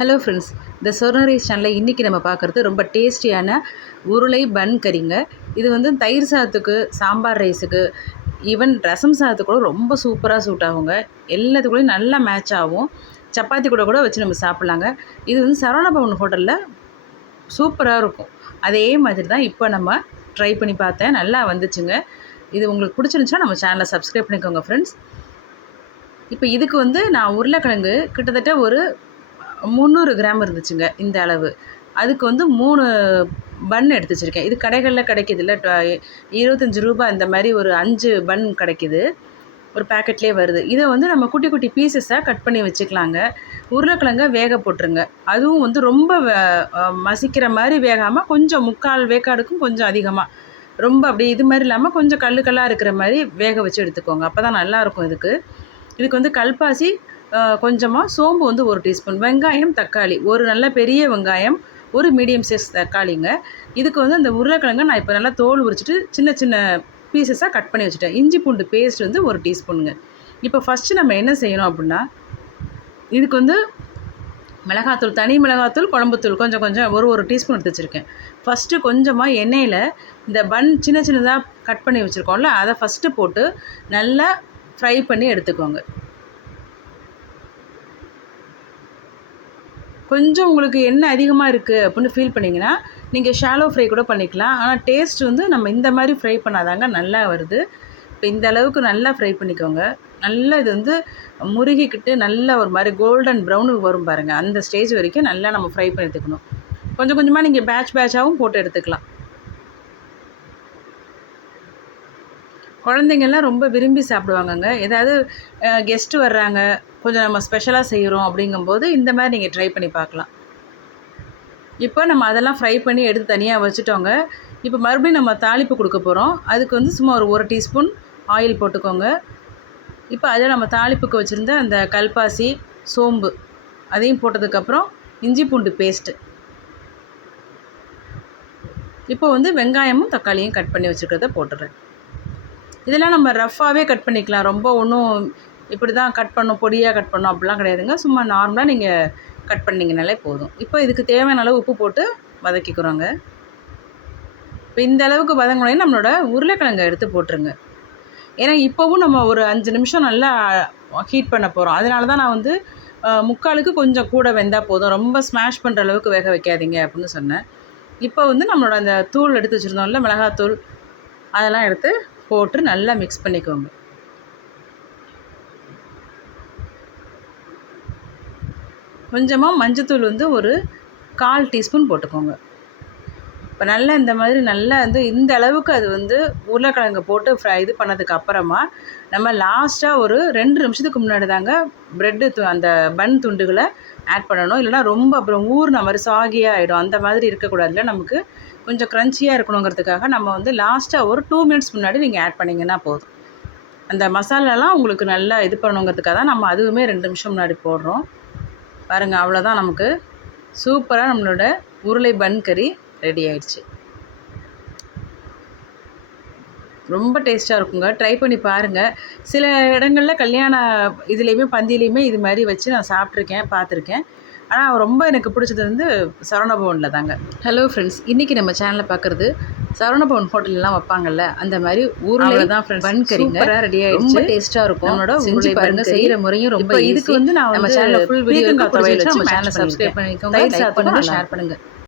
Hello friends, இந்த சொர்ண rice சேனலில் இன்றைக்கி நம்ம பார்க்குறது ரொம்ப டேஸ்டியான உருளை பன் கறிங்க. இது வந்து தயிர் சாதத்துக்கு, சாம்பார் ரைஸுக்கு, ஈவன் ரசம் சாதத்துக்கு கூட ரொம்ப சூப்பராக சூட் ஆகுங்க. எல்லாத்துக்கூடயும் நல்லா மேட்ச் ஆகும். சப்பாத்தி கூட கூட வச்சு நம்ம சாப்பிட்லாங்க. இது வந்து சரவணபவன் ஹோட்டலில் சூப்பராக இருக்கும். அதே மாதிரி தான் இப்போ நம்ம ட்ரை பண்ணி பார்த்தேன், நல்லா வந்துச்சுங்க. இது உங்களுக்கு பிடிச்சிருந்துச்சுன்னா நம்ம சேனலை சப்ஸ்கிரைப் பண்ணிக்கோங்க ஃப்ரெண்ட்ஸ். இப்போ இதுக்கு வந்து நான் உருளைக்கிழங்கு கிட்டத்தட்ட ஒரு 300 கிராம் இருந்துச்சுங்க இந்த அளவு. அதுக்கு வந்து 3 பன் எடுத்து வச்சுருக்கேன். இது கடைகளில் கிடைக்கிதுல்ல, ரூ. 25 இந்த மாதிரி ஒரு 5 பன் கிடைக்கிது, ஒரு பேக்கெட்லேயே வருது. இதை வந்து நம்ம குட்டி குட்டி பீசஸாக கட் பண்ணி வச்சுக்கலாங்க. உருளைக்கிழங்க வேக போட்டுருங்க. அதுவும் வந்து ரொம்ப மசிக்கிற மாதிரி வேகாமல், கொஞ்சம் 3/4 வேக்காடுக்கும் கொஞ்சம் அதிகமாக, ரொம்ப அப்படி இது மாதிரி இல்லாமல் கொஞ்சம் கல்லுக்கல்லாக இருக்கிற மாதிரி வேக வச்சு எடுத்துக்கோங்க. அப்போ தான் நல்லாயிருக்கும். இதுக்கு வந்து கல்பாசி கொஞ்சமாக, சோம்பு வந்து 1 டீஸ்பூன், வெங்காயம், தக்காளி, ஒரு நல்ல பெரிய வெங்காயம், ஒரு மீடியம் சைஸ் தக்காளிங்க. இதுக்கு வந்து அந்த உருளைக்கிழங்கை நான் இப்போ நல்லா தோல் உரிச்சிட்டு சின்ன சின்ன பீசஸாக கட் பண்ணி வச்சுட்டேன். இஞ்சி பூண்டு பேஸ்ட் வந்து 1 டீஸ்பூனுங்க. இப்போ ஃபஸ்ட்டு நம்ம என்ன செய்யணும் அப்படின்னா, இதுக்கு வந்து மிளகாத்தூள், தனி மிளகாத்தூள், குழம்புத்தூள் கொஞ்சம் கொஞ்சம் ஒரு டீஸ்பூன் எடுத்து வச்சுருக்கேன். ஃபஸ்ட்டு கொஞ்சமாக எண்ணெயில் இந்த பன் சின்ன சின்னதாக கட் பண்ணி வச்சுருக்கோம்ல, அதை ஃபஸ்ட்டு போட்டு நல்லா ஃப்ரை பண்ணி எடுத்துக்கோங்க. கொஞ்சம் உங்களுக்கு எண்ணெய் அதிகமாக இருக்குது அப்படின்னு ஃபீல் பண்ணிங்கன்னா நீங்கள் ஷாலோ ஃப்ரை கூட பண்ணிக்கலாம். ஆனால் டேஸ்ட் வந்து நம்ம இந்த மாதிரி ஃப்ரை பண்ணாதாங்க நல்லா வருது. இப்போ இந்த அளவுக்கு நல்லா ஃப்ரை பண்ணிக்கோங்க. நல்லா இது வந்து முருகிக்கிட்டு நல்லா ஒரு மாதிரி கோல்டன் ப்ரௌனுக்கு வரும் பாருங்கள், அந்த ஸ்டேஜ் வரைக்கும் நல்லா நம்ம ஃப்ரை பண்ணி எடுத்துக்கணும். கொஞ்சம் கொஞ்சமாக நீங்கள் பேட்சாகவும் போட்டு எடுத்துக்கலாம். குழந்தைங்கள்லாம் ரொம்ப விரும்பி சாப்பிடுவாங்கங்க. ஏதாவது கெஸ்ட்டு வர்றாங்க, கொஞ்சம் நம்ம ஸ்பெஷலாக செய்கிறோம் அப்படிங்கும்போது இந்த மாதிரி நீங்கள் ட்ரை பண்ணி பார்க்கலாம். இப்போ நம்ம அதெல்லாம் ஃப்ரை பண்ணி எடுத்து தனியாக வச்சுட்டோங்க. இப்போ மறுபடியும் நம்ம தாளிப்பு கொடுக்க போகிறோம். அதுக்கு வந்து சும்மா ஒரு டீஸ்பூன் ஆயில் போட்டுக்கோங்க. இப்போ அதில் நம்ம தாளிப்புக்கு வச்சுருந்த அந்த கல்பாசி, சோம்பு அதையும் போட்டதுக்கப்புறம் இஞ்சி பூண்டு பேஸ்ட்டு, இப்போ வந்து வெங்காயமும் தக்காளியும் கட் பண்ணி வச்சுருக்கிறத போட்டுடுறேன். இதெல்லாம் நம்ம ரஃப்பாகவே கட் பண்ணிக்கலாம். ரொம்ப ஒன்றும் இப்படி தான் கட் பண்ணணும், பொடியாக கட் பண்ணணும் அப்படிலாம் கிடையாதுங்க. சும்மா நார்மலாக நீங்கள் கட் பண்ணிங்கனாலே போதும். இப்போ இதுக்கு தேவையான அளவு உப்பு போட்டு வதக்கிக்கிறோங்க. இப்போ இந்த அளவுக்கு வதங்கினோடனே நம்மளோட உருளைக்கிழங்கை எடுத்து போட்டுருங்க. ஏன்னா இப்போவும் நம்ம ஒரு 5 நிமிஷம் நல்லா ஹீட் பண்ண போகிறோம். அதனால தான் நான் வந்து 3/4க்கு கொஞ்சம் கூட வெந்தால் போதும், ரொம்ப ஸ்மாஷ் பண்ணுற அளவுக்கு வேக வைக்காதீங்க அப்படின்னு சொன்னேன். இப்போ வந்து நம்மளோட அந்த தூள் எடுத்து வச்சுருந்தோம்ல, மிளகாத்தூள், அதெல்லாம் எடுத்து போட்டு நல்லா மிக்ஸ் பண்ணிக்கோங்க. கொஞ்சமாக மஞ்சத்தூள் வந்து ஒரு 1/4 டீஸ்பூன் போட்டுக்கோங்க. இப்போ நல்லா இந்த மாதிரி நல்லா வந்து இந்த அளவுக்கு அது வந்து உருளைக்கிழங்கு போட்டு இது பண்ணதுக்கு அப்புறமா நம்ம லாஸ்ட்டாக ஒரு 2 நிமிஷத்துக்கு முன்னாடி தாங்க ப்ரெட்டு அந்த பன் துண்டுகளை ஆட் பண்ணணும். இல்லைனா ரொம்ப அப்புறம் ஊறின மாதிரி சாகியாக ஆகிடும். அந்த மாதிரி இருக்கக்கூடாதுல, நமக்கு கொஞ்சம் க்ரன்ச்சியாக இருக்கணுங்கிறதுக்காக நம்ம வந்து லாஸ்ட்டாக ஒரு 2 மினிட்ஸ் முன்னாடி நீங்கள் ஆட் பண்ணிங்கன்னா போதும். அந்த மசாலாலாம் உங்களுக்கு நல்லா இது பண்ணணுங்கிறதுக்காக தான் நம்ம அதுவுமே 2 நிமிஷம் முன்னாடி போடுறோம். பாருங்கள், அவ்வளோதான், நமக்கு சூப்பராக நம்மளோட உருளை பன் கறி ரெடி ஆயிடுச்சு. ரொம்ப டேஸ்ட்டாக இருக்குங்க. ட்ரை பண்ணி பாருங்கள். சில இடங்களில் கல்யாண இதுலேயுமே பந்தியிலையுமே இது மாதிரி வச்சு நான் சாப்பிட்ருக்கேன், பார்த்துருக்கேன். ஆனால் ரொம்ப எனக்கு பிடிச்சது வந்து சரவணபவனில் தாங்க. ஹலோ ஃப்ரெண்ட்ஸ், இன்றைக்கி நம்ம சேனலில் பார்க்குறது சரவணபவன் ஹோட்டல்லாம் வைப்பாங்கல்ல, அந்த மாதிரி ஊரில் தான் ஃப்ரெண்ட்ஸ் பன் கறிங்க ரெடி ஆகிடுச்சு. ரொம்ப டேஸ்ட்டாக இருக்கும். நம்மளோட செஞ்சு பாருங்க, செய்கிற முறையும் ரொம்ப. இதுக்கு வந்து நான் நம்ம சேனலில் ஃபுல் வீடியோ நம்ம சேனலை சப்ஸ்கிரைப் பண்ணிக்கோங்க, லைக் பண்ணுங்கள், ஷேர் பண்ணுங்கள்.